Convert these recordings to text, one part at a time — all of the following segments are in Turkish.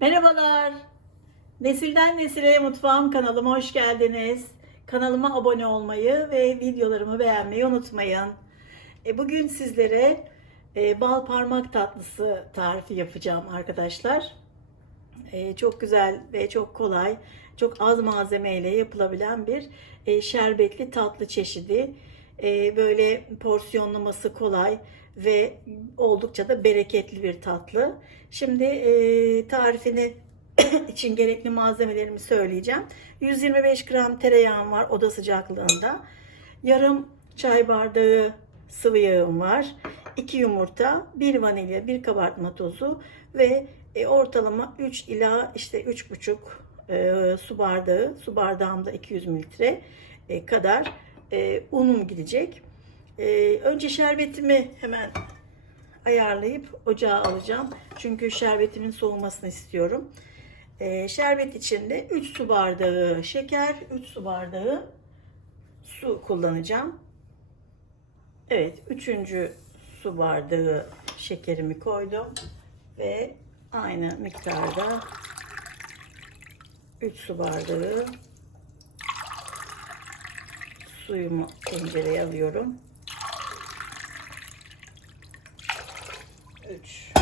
Merhabalar. Nesilden Nesile Mutfağım kanalıma hoş geldiniz. Kanalıma abone olmayı ve videolarımı beğenmeyi unutmayın. E, bugün sizlere e, bal parmak tatlısı tarifi yapacağım arkadaşlar. E, çok güzel ve çok kolay, çok az malzemeyle yapılabilen bir e, şerbetli tatlı çeşidi. E, böyle porsiyonlaması kolay ve oldukça da bereketli bir tatlı. Şimdi e, tarifini için gerekli malzemelerimi söyleyeceğim. 125 gram tereyağım var oda sıcaklığında. Yarım çay bardağı sıvı yağım var. 2 yumurta, 1 vanilya, 1 kabartma tozu ve e, ortalama 3 ila işte 3,5 e, su bardağı, su bardağımda 200 mililitre e, kadar e, unum gidecek. E, önce şerbetimi hemen ayarlayıp ocağa alacağım. Çünkü şerbetimin soğumasını istiyorum. E, şerbet içinde 3 su bardağı şeker, 3 su bardağı su kullanacağım. Evet, üçüncü su bardağı şekerimi koydum ve aynı miktarda 3 su bardağı suyumu tencereye alıyorum. 3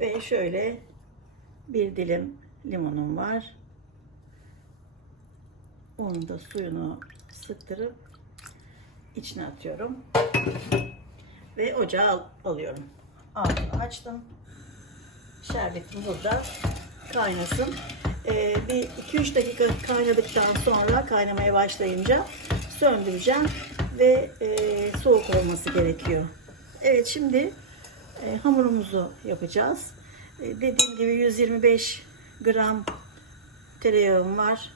Ve şöyle bir dilim limonum var. Onu da suyunu sıktırıp içine atıyorum. Ve ocağa al- alıyorum. Altını açtım. Şerbetim burada kaynasın. Ee, bir 2-3 dakika kaynadıktan sonra kaynamaya başlayınca söndüreceğim ve e, soğuk olması gerekiyor. Evet şimdi e, hamurumuzu yapacağız. E, dediğim gibi 125 gram tereyağım var.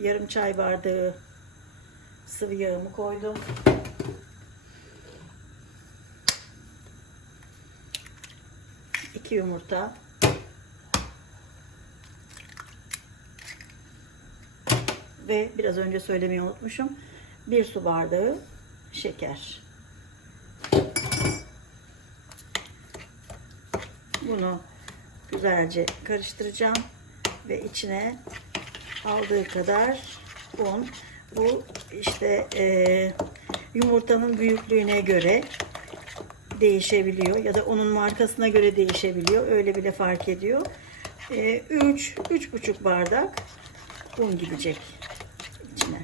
Yarım çay bardağı sıvı yağımı koydum. İki yumurta. Ve biraz önce söylemeyi unutmuşum. Bir su bardağı şeker. Bunu güzelce karıştıracağım ve içine aldığı kadar un. Bu işte e, yumurtanın büyüklüğüne göre değişebiliyor ya da onun markasına göre değişebiliyor. Öyle bile fark ediyor. 3 üç, buçuk bardak un gidecek içine.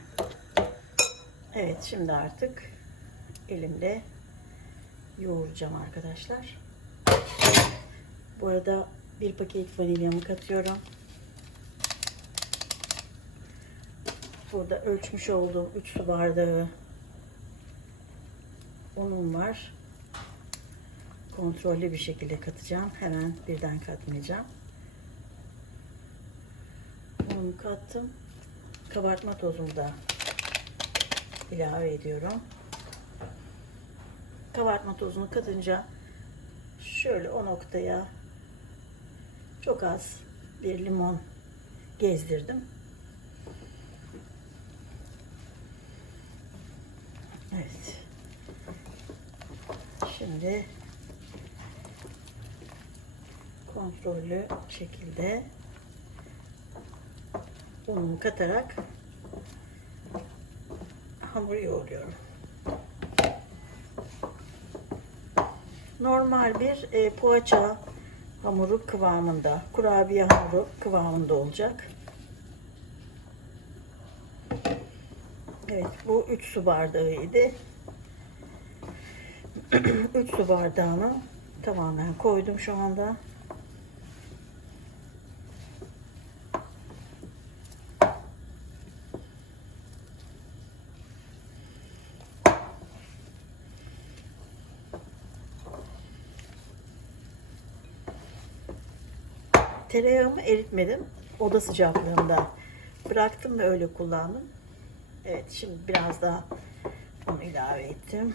Evet şimdi artık elimle yoğuracağım arkadaşlar. Bu arada bir paket vanilyamı katıyorum. Burada ölçmüş olduğum 3 su bardağı unum var. Kontrollü bir şekilde katacağım. Hemen birden katmayacağım. Unumu kattım. Kabartma tozumu da ilave ediyorum. Kabartma tozunu katınca şöyle o noktaya çok az bir limon gezdirdim. Evet. Şimdi kontrollü şekilde unumu katarak hamuru yoğuruyorum. Normal bir e, poğaça hamuru kıvamında, kurabiye hamuru kıvamında olacak. Evet, bu 3 su bardağıydı. 3 su bardağını tamamen koydum şu anda. Tereyağımı eritmedim. Oda sıcaklığında bıraktım ve öyle kullandım. Evet şimdi biraz daha onu ilave ettim.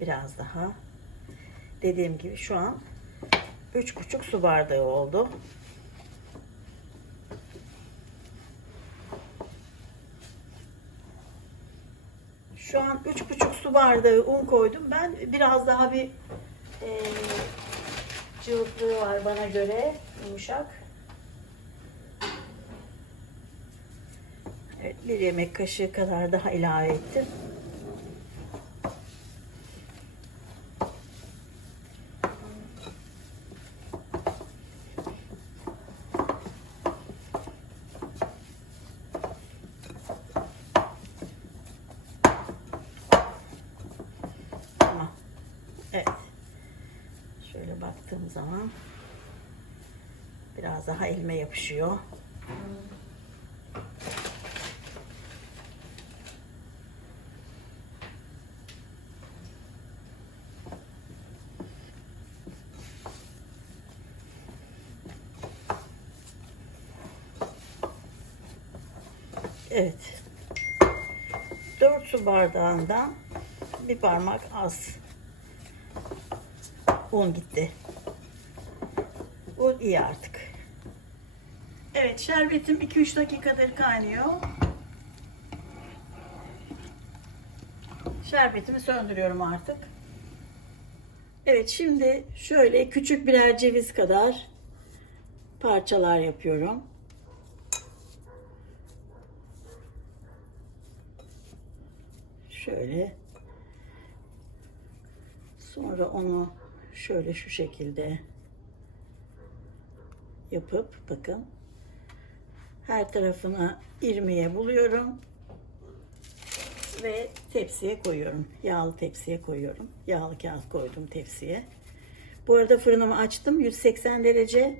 Biraz daha dediğim gibi şu an 3,5 su bardağı oldu. Şu an 3,5 su bardağı un koydum. Ben biraz daha bir e, cıvıklığı var bana göre yumuşak. Evet, bir yemek kaşığı kadar daha ilave ettim. Tamam. Evet. Şöyle baktığım zaman biraz daha elime yapışıyor. Evet. 4 su bardağından bir parmak az un gitti. Un iyi artık. Evet şerbetim 2-3 dakikadır kaynıyor. Şerbetimi söndürüyorum artık. Evet şimdi şöyle küçük birer ceviz kadar parçalar yapıyorum. Şöyle. Sonra onu şöyle şu şekilde yapıp bakın her tarafına irmiye buluyorum ve tepsiye koyuyorum. Yağlı tepsiye koyuyorum. Yağlı kağıt koydum tepsiye. Bu arada fırınımı açtım. 180 derece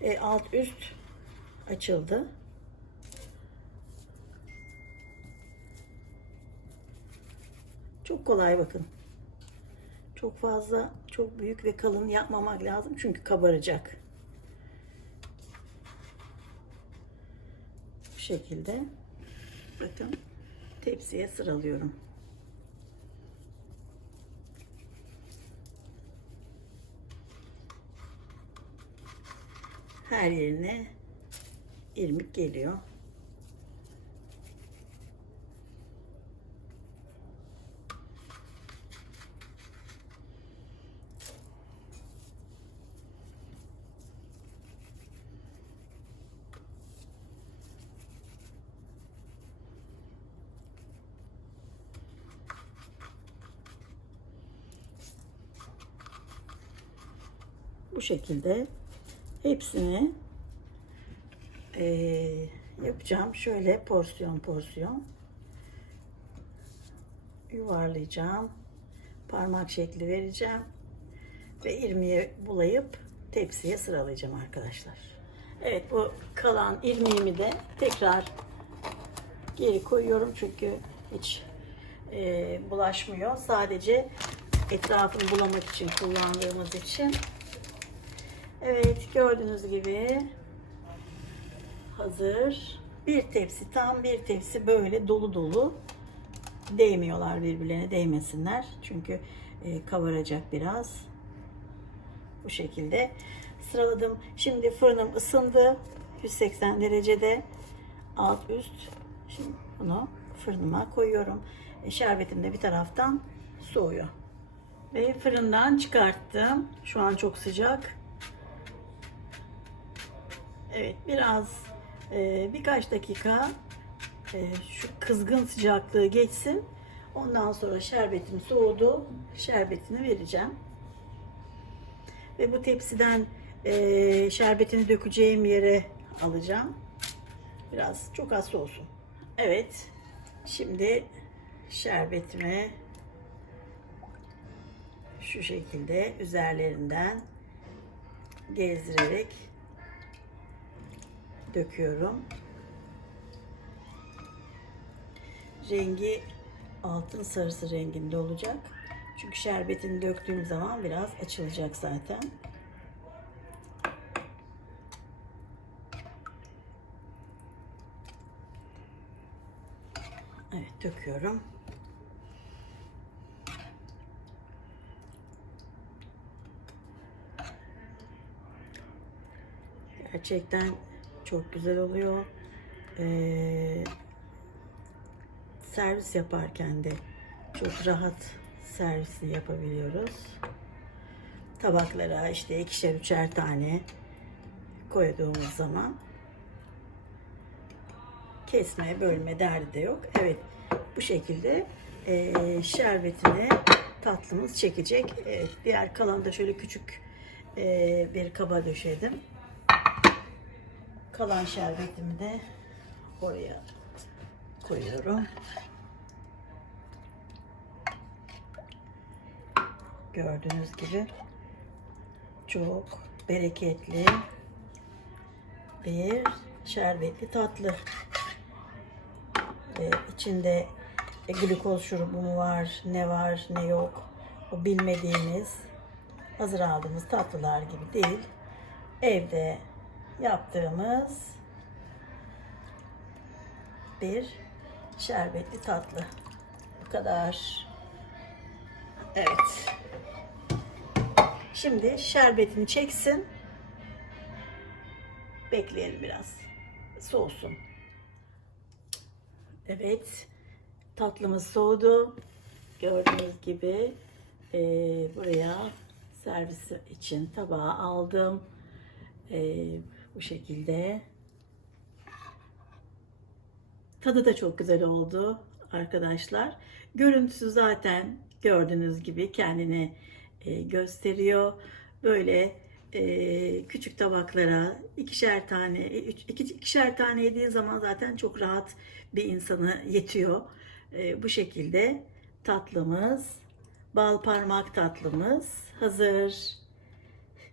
e, alt üst açıldı. Çok kolay bakın. Çok fazla, çok büyük ve kalın yapmamak lazım çünkü kabaracak. Bu şekilde bakın tepsiye sıralıyorum. Her yerine irmik geliyor. Bu şekilde hepsini eee, yapacağım. Şöyle porsiyon porsiyon yuvarlayacağım. Parmak şekli vereceğim. Ve irmiğe bulayıp tepsiye sıralayacağım arkadaşlar. Evet bu kalan irmiğimi de tekrar geri koyuyorum çünkü hiç eee, bulaşmıyor. Sadece etrafını bulamak için kullandığımız için Evet gördüğünüz gibi hazır. Bir tepsi tam bir tepsi böyle dolu dolu değmiyorlar birbirlerine değmesinler. Çünkü e, kabaracak biraz. Bu şekilde sıraladım. Şimdi fırınım ısındı. 180 derecede alt üst. Şimdi bunu fırınıma koyuyorum. E, şerbetim de bir taraftan soğuyor. Ve fırından çıkarttım. Şu an çok sıcak. Evet biraz e, birkaç dakika e, şu kızgın sıcaklığı geçsin. Ondan sonra şerbetim soğudu. Şerbetini vereceğim. Ve bu tepsiden e, şerbetini dökeceğim yere alacağım. Biraz çok az olsun. Evet. Şimdi şerbetimi şu şekilde üzerlerinden gezdirerek döküyorum. Rengi altın sarısı renginde olacak. Çünkü şerbetini döktüğüm zaman biraz açılacak zaten. Evet döküyorum. Gerçekten çok güzel oluyor. Ee, servis yaparken de çok rahat servisini yapabiliyoruz. Tabaklara işte ikişer üçer tane koyduğumuz zaman kesme bölme derdi de yok. Evet bu şekilde eee şerbetine tatlımız çekecek. Evet, diğer kalan da şöyle küçük eee, bir kaba döşedim. Kalan şerbetimi de oraya koyuyorum. Gördüğünüz gibi çok bereketli bir şerbetli tatlı. Ee, içinde e, glikoz şurubu mu var, ne var, ne yok. O bilmediğimiz, hazır aldığımız tatlılar gibi değil. Evde yaptığımız bir şerbetli tatlı. Bu kadar. Evet. Şimdi şerbetini çeksin. Bekleyelim biraz. Soğusun. Evet. Tatlımız soğudu. Gördüğünüz gibi eee, buraya servis için tabağa aldım. Eee, bu şekilde. Tadı da çok güzel oldu arkadaşlar. Görüntüsü zaten gördüğünüz gibi kendini e, gösteriyor. Böyle e, küçük tabaklara ikişer tane, e, iki, ikişer tane yediğin zaman zaten çok rahat bir insana yetiyor. Bu şekilde tatlımız, bal parmak tatlımız hazır.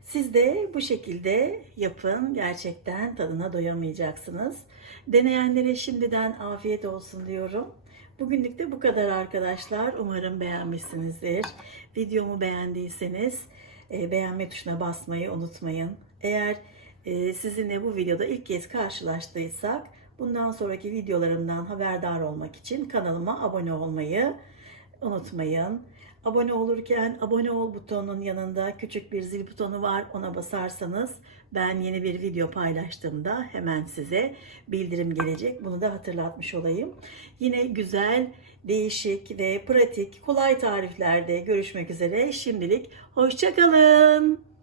Siz de bu şekilde yapın. Gerçekten tadına doyamayacaksınız. Deneyenlere şimdiden afiyet olsun diyorum. Bugünlük de bu kadar arkadaşlar. Umarım beğenmişsinizdir. Videomu beğendiyseniz e, beğenme tuşuna basmayı unutmayın. Eğer e, sizinle bu videoda ilk kez karşılaştıysak bundan sonraki videolarımdan haberdar olmak için kanalıma abone olmayı unutmayın. Abone olurken abone ol butonunun yanında küçük bir zil butonu var. Ona basarsanız ben yeni bir video paylaştığımda hemen size bildirim gelecek. Bunu da hatırlatmış olayım. Yine güzel, değişik ve pratik, kolay tariflerde görüşmek üzere. Şimdilik hoşçakalın.